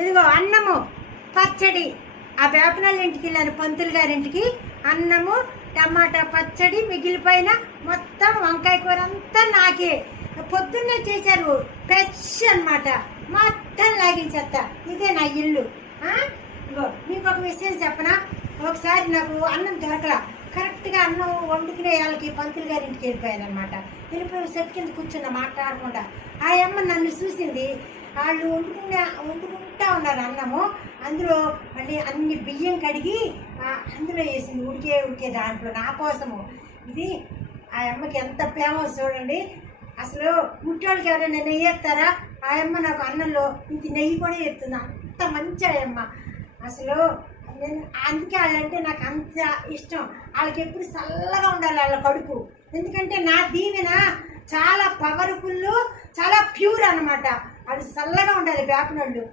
ఇదిగో అన్నము పచ్చడి. ఆ వేపనల్ల ఇంటికి వెళ్ళాను, పంతులు గారింటికి. అన్నము టమాటా పచ్చడి, మిగిలిపోయిన మొత్తం వంకాయ కూర అంతా నాకే. పొద్దున్నే చేశారు, ఫ్రెష్ అనమాట. మొత్తం లాగించేస్తా. ఇదే నా ఇల్లు. ఇగో మీకు ఒక విషయం చెప్పనా, ఒకసారి నాకు అన్నం దొరకలా. కరెక్ట్గా అన్నం వండుకునే వాళ్ళకి పంతులు గారింటికి వెళ్ళిపోయాను అనమాట. వెళ్ళిపోయి సెట్ కింద కూర్చున్నా మాట్లాడకుండా. ఆ అమ్మ నన్ను చూసింది. వాళ్ళు వండుకుంటా ఉన్నారు అన్నము. అందులో మళ్ళీ అన్ని బియ్యం కడిగి అందులో వేసింది, ఉడికే దాంట్లో నా కోసము. ఇది ఆ అమ్మకి ఎంత ఫేమస్ చూడండి. అసలు ముట్టోళ్ళకి ఎవరైనా నెయ్యి వేస్తారా? ఆ అమ్మ నాకు అన్నంలో ఇంత నెయ్యి కూడా వేస్తుంది. అంత మంచి ఆ అమ్మ అసలు. నేను అందుకే వాళ్ళంటే నాకు అంత ఇష్టం. వాళ్ళకి ఎప్పుడు చల్లగా ఉండాలి వాళ్ళ కడుపు. ఎందుకంటే నా దీవెన చాలా పవర్ఫుల్, చాలా ప్యూర్ అనమాట. వాళ్ళు చల్లగా ఉండాలి వేపనోళ్ళు.